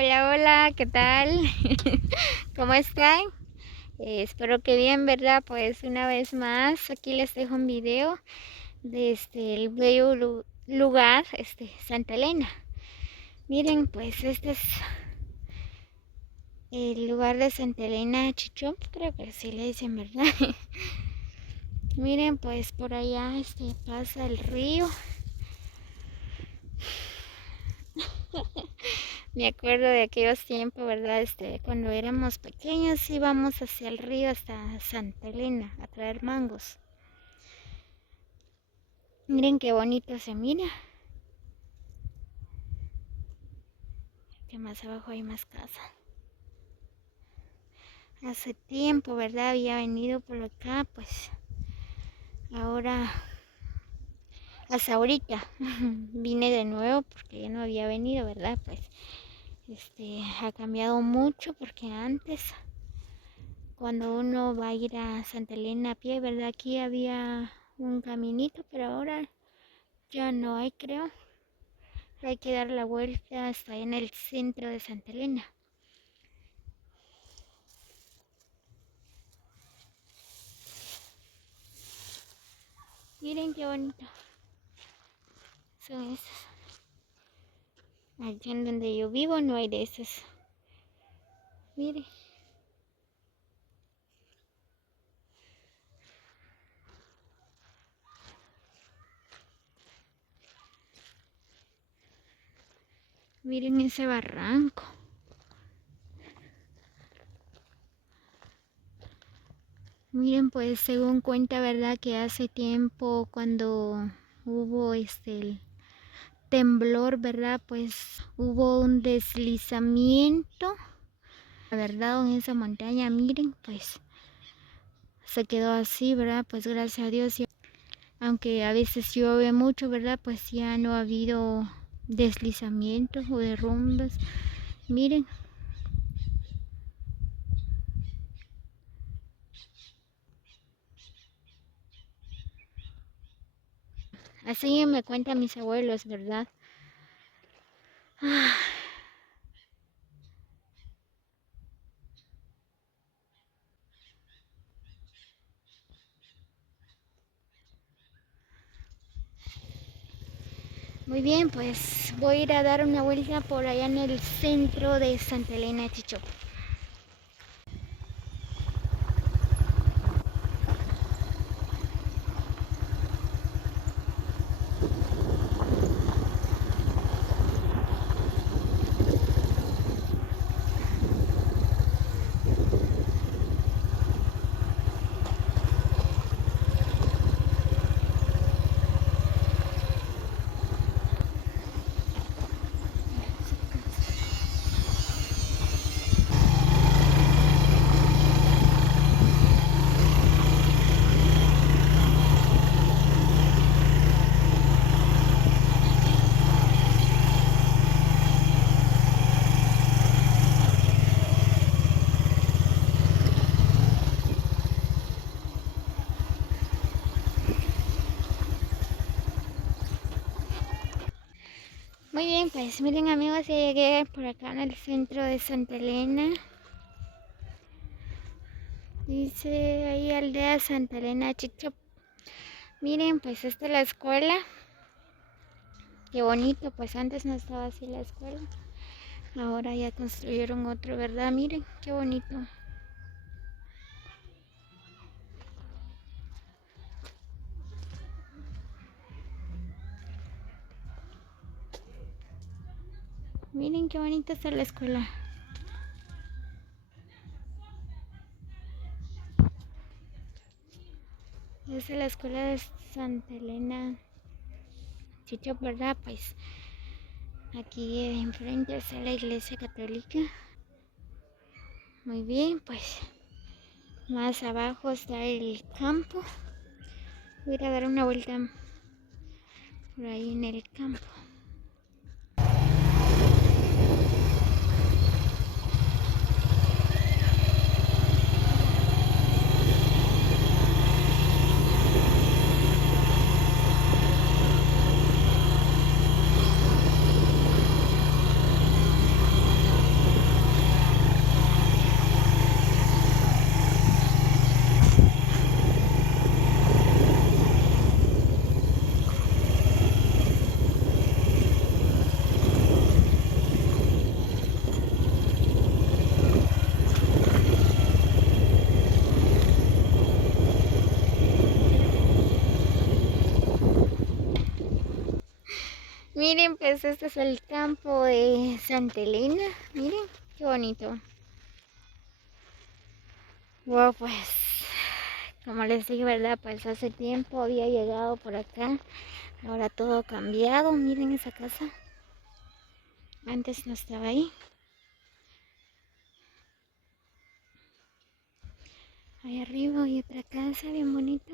Hola, hola, ¿qué tal? ¿Cómo están? Espero que bien, ¿verdad? Pues una vez más, aquí les dejo un video de el bello lugar, Santa Elena. Miren, pues este es el lugar de Santa Elena Chichón, creo que sí le dicen, ¿verdad? Miren, pues por allá pasa el río. Me acuerdo de aquellos tiempos, ¿verdad? Cuando éramos pequeños íbamos hacia el río hasta Santa Elena a traer mangos. Miren qué bonito se mira. Que más abajo hay más casa. Hace tiempo, ¿verdad? Había venido por acá, pues ahora, hasta ahorita, vine de nuevo porque ya no había venido, ¿verdad? Pues ha cambiado mucho porque antes, cuando uno va a ir a Santa Elena a pie, ¿verdad? Aquí había un caminito, pero ahora ya no hay, creo. Hay que dar la vuelta hasta en el centro de Santa Elena. Miren qué bonito son estos. Allá en donde yo vivo no hay de esos. Miren. Miren ese barranco. Miren, pues según cuenta, ¿verdad? Que hace tiempo cuando hubo el temblor, ¿verdad? Pues hubo un deslizamiento, la verdad, en esa montaña, miren, pues se quedó así, ¿verdad? Pues gracias a Dios, aunque a veces llueve mucho, ¿verdad? Pues ya no ha habido deslizamientos o derrumbes. Miren. Así me cuentan mis abuelos, ¿verdad? Muy bien, pues voy a ir a dar una vuelta por allá en el centro de Santa Elena Chichó. Muy bien, pues miren amigos, ya llegué por acá en el centro de Santa Elena. Dice ahí aldea Santa Elena Chichó. Miren, pues esta es la escuela. Qué bonito, pues antes no estaba así la escuela. Ahora ya construyeron otro, ¿verdad? Miren, qué bonito. Miren qué bonita está la escuela. Esta es la escuela de Santa Elena Chichó, ¿verdad? Pues aquí enfrente está la iglesia católica. Muy bien, pues más abajo está el campo. Voy a ir a dar una vuelta por ahí en el campo. Miren, pues este es el campo de Santa Elena. Miren, qué bonito. Wow, pues, como les dije, ¿verdad? Pues hace tiempo había llegado por acá. Ahora todo ha cambiado. Miren esa casa. Antes no estaba ahí. Ahí arriba hay otra casa bien bonita.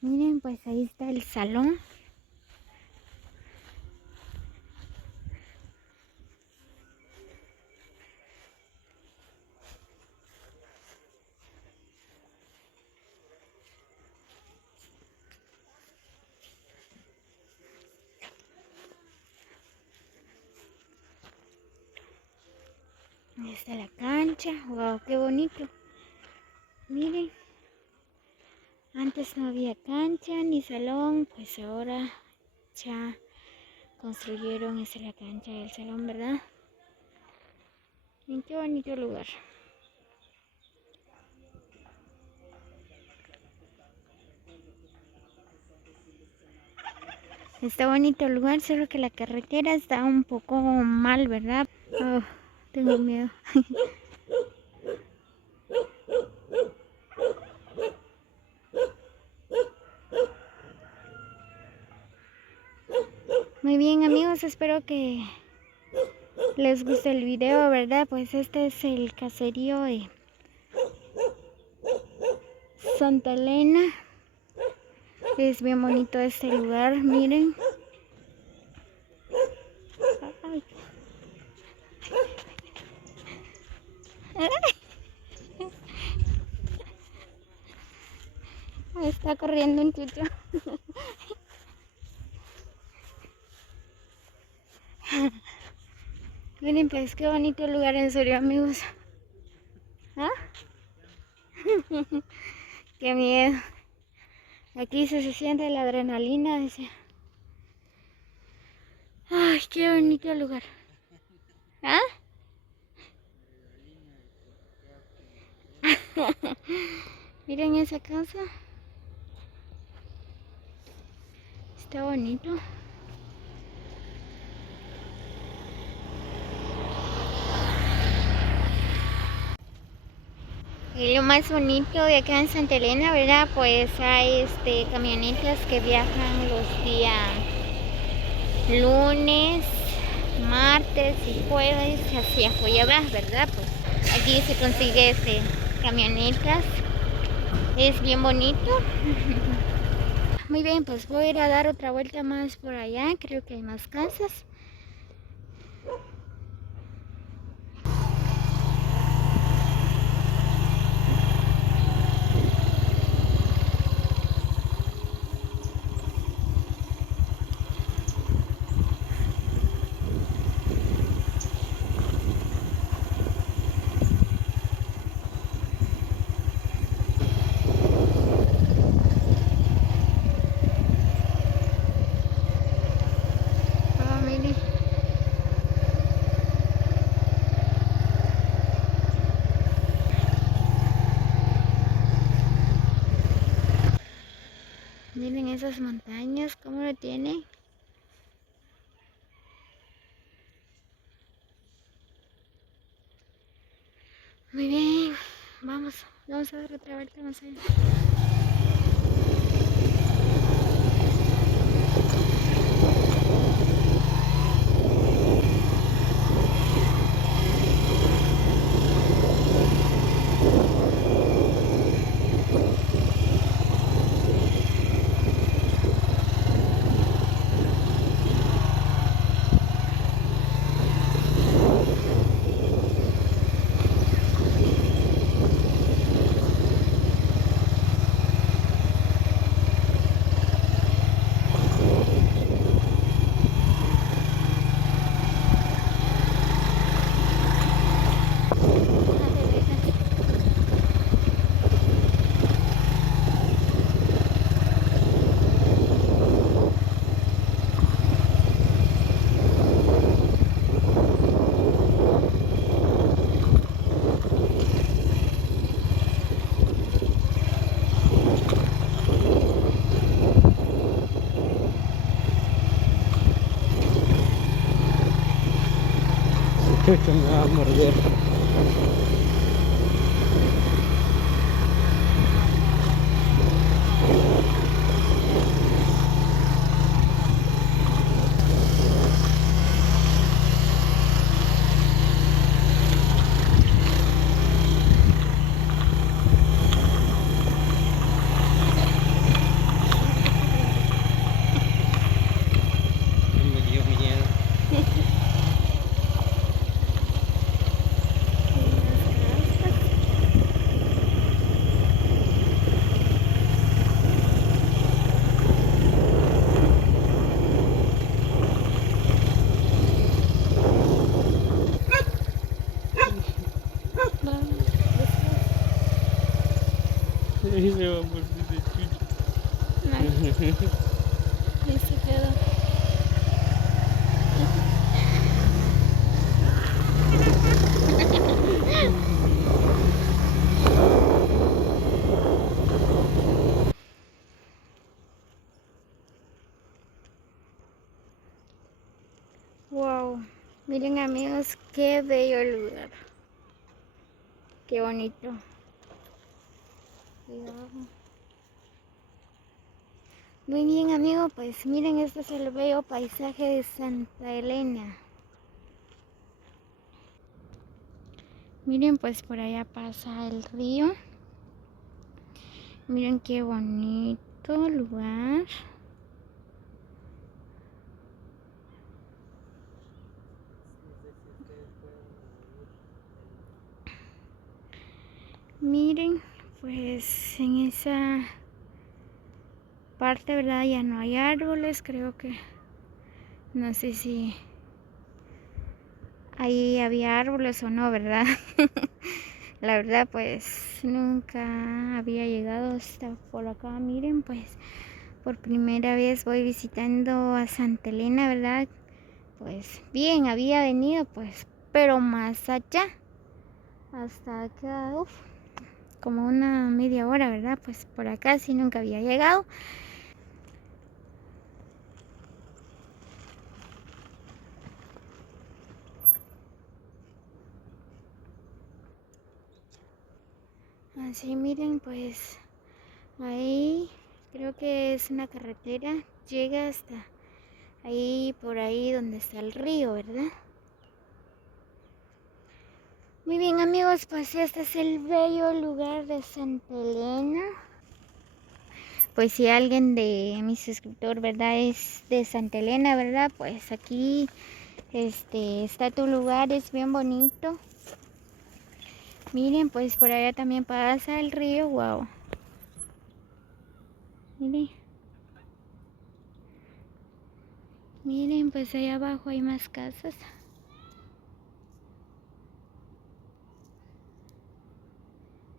Miren, pues ahí está el salón. Ahí está la cancha. Wow, qué bonito. Miren, antes no había cancha ni salón, pues ahora ya construyeron esa la cancha y el salón, ¿verdad? En qué bonito lugar. Está bonito el lugar, solo que la carretera está un poco mal, ¿verdad? Oh, tengo miedo. Muy bien, amigos, espero que les guste el video, ¿verdad? Pues este es el caserío de Santa Elena. Es bien bonito este lugar, miren. Ay. Está corriendo un chucho. Miren, pues qué bonito lugar, en serio, amigos. ¿Ah? Qué miedo. Aquí se siente la adrenalina, dice. Ay, qué bonito lugar. ¿Ah? Miren esa casa. Está bonito. Y lo más bonito de acá en Santa Elena, ¿verdad? Pues hay camionetas que viajan los días lunes, martes y jueves hacia Follabras, ¿verdad? Pues aquí se consigue camionetas. Es bien bonito. Muy bien, pues voy a ir a dar otra vuelta más por allá. Creo que hay más casas. Ah, miren. Miren esas montañas, cómo lo tiene. Muy bien, vamos a dar otra vuelta más allá. que me va a morder. Me dio miedo. Ahí se va por ese chucho. Ahí se quedó. Wow, miren amigos, qué bello lugar, qué bonito. Cuidado. Muy bien amigos, pues miren, este es el bello paisaje de Santa Elena. Miren, pues por allá pasa el río. Miren qué bonito lugar. Miren, pues en esa parte, ¿verdad? Ya no hay árboles, creo que, no sé si ahí había árboles o no, ¿verdad? La verdad, pues nunca había llegado hasta por acá. Miren, pues por primera vez voy visitando a Santa Elena, ¿verdad? Pues bien, había venido, pues, pero más allá, hasta acá, como una media hora, ¿verdad? Pues por acá sí nunca había llegado. Así miren, pues ahí creo que es una carretera, llega hasta ahí, por ahí donde está el río, ¿verdad? Muy bien amigos, pues este es el bello lugar de Santa Elena. Pues si alguien de mi suscriptor, ¿verdad? Es de Santa Elena, ¿verdad? Pues aquí está tu lugar, es bien bonito. Miren, pues por allá también pasa el río, wow. Miren. Miren, pues allá abajo hay más casas.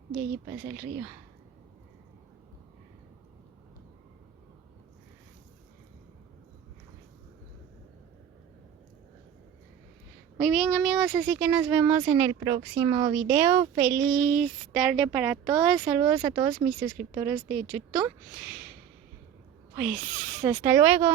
Y allí pasa el río. Muy bien amigos, así que nos vemos en el próximo video. Feliz tarde para todos. Saludos a todos mis suscriptores de YouTube. Pues hasta luego.